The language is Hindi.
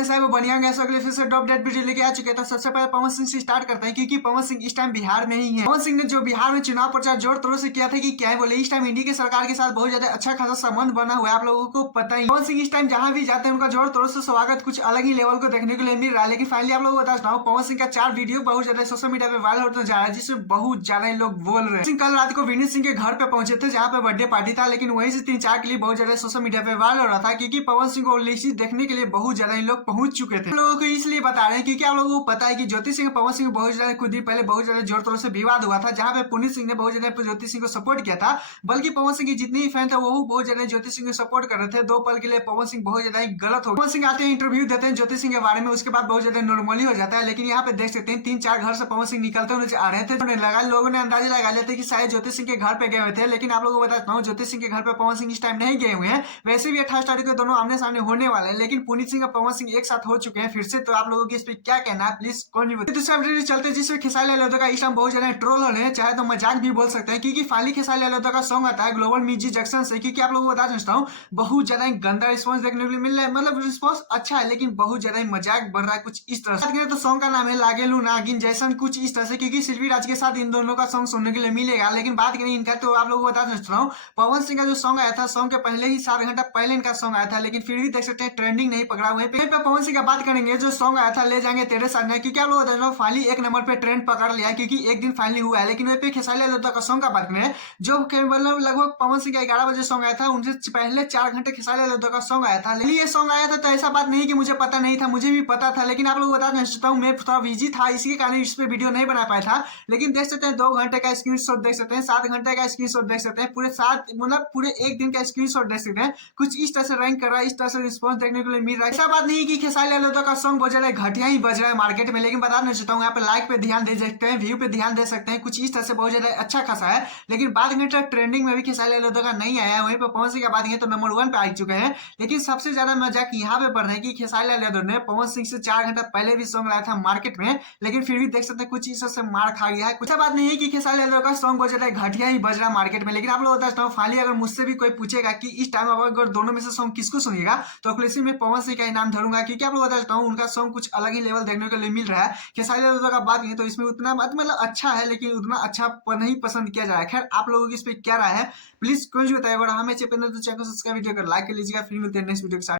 कैसा है वो बढ़िया गैस अगले फिर से अपडेट वीडियो लेके आ चुके हैं। तो सबसे पहले पवन सिंह से स्टार्ट करते हैं क्योंकि पवन सिंह इस टाइम बिहार में ही है। पवन सिंह ने जो बिहार में चुनाव प्रचार जोर तोड़ से किया था कि क्या है बोले इस टाइम इंडिया की सरकार के साथ बहुत ज्यादा अच्छा खासा संबंध बना हुआ है, आप लोगों को पता ही। पवन सिंह इस टाइम जहां भी जाते हैं उनका जोर तोड़ से स्वागत कुछ अलग ही लेवल को देखने को मिल रहा है। लेकिन फाइनली आप लोगों को बता हूँ पवन सिंह का 4 वीडियो बहुत ज्यादा सोशल मीडिया पे वायरल होता जा रहा है, जिसमें बहुत ज्यादा लोग बोल रहे हैं। कल रात को विनीत सिंह के घर पे पहुंचे थे जहां पे बर्थडे पार्टी था, लेकिन वहीं से 3-4 के लिए बहुत ज्यादा सोशल मीडिया पे वायरल हो रहा था क्योंकि पवन सिंह को देखने के लिए बहुत ज्यादा लोग पहुंच चुके थे। लोगों को इसलिए बता रहे हैं क्योंकि आप लोगों को पता है कि ज्योति सिंह पवन सिंह बहुत ज्यादा कुछ दिन पहले बहुत ज्यादा जोर तोड़ से विवाद हुआ था, जहां पे पुनीत सिंह ने बहुत ज्यादा ज्योति सिंह को सपोर्ट किया था। बल्कि पवन सिंह के जितने भी फैन थे वो बहुत ज्यादा ज्योति सिंह को सपोर्ट कर रहे थे। 2 पल के लिए पवन सिंह बहुत ज्यादा गलत हो। पवन सिंह आते हैं इंटरव्यू देते हैं ज्योति सिंह के बारे में, उसके बाद बहुत ज्यादा नॉर्मली हो जाता है। लेकिन यहाँ पे देख सकते हैं 3-4 घर से पवन सिंह निकलते हुए आ रहे थे। लोगों ने अंदाजा लगा लेते कि शायद ज्योति सिंह के घर पे गए हुए थे, लेकिन आप लोगों को बताता हूँ ज्योति सिंह के घर पे पवन सिंह इस टाइम नहीं गए हुए हैं। वैसे भी 28 तारीख को दोनों आमने सामने होने वाले हैं, लेकिन पुनीत सिंह और पवन सिंह एक साथ हो चुके हैं फिर से। तो आप लोगों की इस पे क्या कहना है प्लीज कौन बताइए। दूसरा अपडेट चलते जिसमें खेसारी लाल यादव का इस टाइम बहुत ज्यादा ट्रोल हो रहे हैं, चाहे तो मजाक भी बोल सकते हैं क्योंकि फाइनली खेसारी लाल यादव का सॉन्ग आता है ग्लोबल म्यूजिक जंक्शन से। क्योंकि आप लोगों को बता सकता हूँ बहुत ज्यादा गंदा रिस्पॉन्स देखने को मिल रहा है। मतलब रिस्पॉन्स अच्छा है लेकिन बहुत ज्यादा मजाक बन रहा है कुछ इस तरह से। तो सॉन्ग का नाम है लागेलू नागिन जैसन कुछ इस तरह से, क्योंकि सिल्वी राज के साथ इन दोनों का सॉन्ग सुनने के लिए मिलेगा। लेकिन बात करें इनका तो आप लोगों को बता सकता हूँ पवन सिंह का जो सॉन्ग आया था सॉन्ग के पहले ही 7 घंटा पहले इनका सॉन्ग आया था, लेकिन फिर भी देख सकते हैं ट्रेंडिंग नहीं पकड़ा। वहीं पे पवन सिंह का बात करेंगे जो सॉन्ग आया था ले जाएंगे तेरे साथ, क्योंकि आप लोग बता रहे फाइनली 1 नंबर पे ट्रेंड पकड़ लिया क्योंकि एक दिन फाइनली हुआ है। लेकिन वहीं पे खेसारी लाल यादव का सॉन्ग का बात करें जो मतलब लगभग पवन सिंह का 11 बजे सॉन्ग आया था, उनसे पहले 4 घंटे खेसारी लाल यादव का सॉन्ग आया था। लेकिन ये सॉन्ग आया था तो ऐसा बात नहीं कि मुझे पता नहीं था, मुझे भी पता था। लेकिन आप लोग बता सकता हूँ मैं थोड़ा बिजी था, इसी कारण इस पे वीडियो नहीं बना पाया था। लेकिन देख सकते हैं 2 घंटे का स्क्रीनशॉट देख सकते हैं, 7 घंटे का स्क्रीनशॉट देख सकते हैं, पूरे 7 मतलब पूरे एक दिन का स्क्रीनशॉट देख सकते हैं। कुछ इस तरह से रैंक कर रहा है, इस तरह से रिस्पॉन्स देखने को मिल रहा है। ऐसा बात नहीं कि खेसारी लाल यादव का सॉन्ग बहुत ज्यादा घटिया ही बज रहा है मार्केट में। लेकिन बता नहीं चाहता हूँ यहाँ पे लाइक पे ध्यान दे सकते हैं, व्यू पे ध्यान दे सकते हैं, कुछ इस तरह से बहुत ज्यादा अच्छा खासा है। लेकिन बाद में ट्रेंडिंग में भी खेसारी लाल यादव का नहीं आया। वहीं पर पवन सिंह का बात तो नंबर 1 पे आ चुके हैं। लेकिन सबसे ज्यादा मजाक यहाँ पे बढ़ रहा है कि खेसारी लाल यादव ने पवन सिंह से 4 घंटा पहले भी सॉन्ग लाया था मार्केट में, लेकिन फिर भी देख सकते हैं कुछ इस तरह से मार खा गया है। कुछ बात नहीं है कि खेसारी लाल यादव का सॉन्ग बहुत ज्यादा घटिया ही बज रहा है मार्केट में। लेकिन आप लोग बता फाइनली अगर मुझसे भी कोई पूछेगा कि इस टाइम अगर दोनों में से सॉन्ग किसको सुनिएगा तो अखिलेश में पवन सिंह का ही नाम धरूंगा, क्योंकि आप लोग बता उनका सॉन्ग कुछ अलग ही लेवल देखने को मिल रहा है। खेसारी लाल यादव का बात करें तो इसमें उतना मतलब अच्छा है लेकिन उतना अच्छा नहीं पसंद किया जा रहा है। खैर आप लोगों की इस पे क्या राय है प्लीज कुछ बताइए। अगर हमें चैनल तो चैनल को सब्सक्राइब कर लाइक कर लीजिएगा। फिर मिलते हैं नेक्स्ट वीडियो के साथ।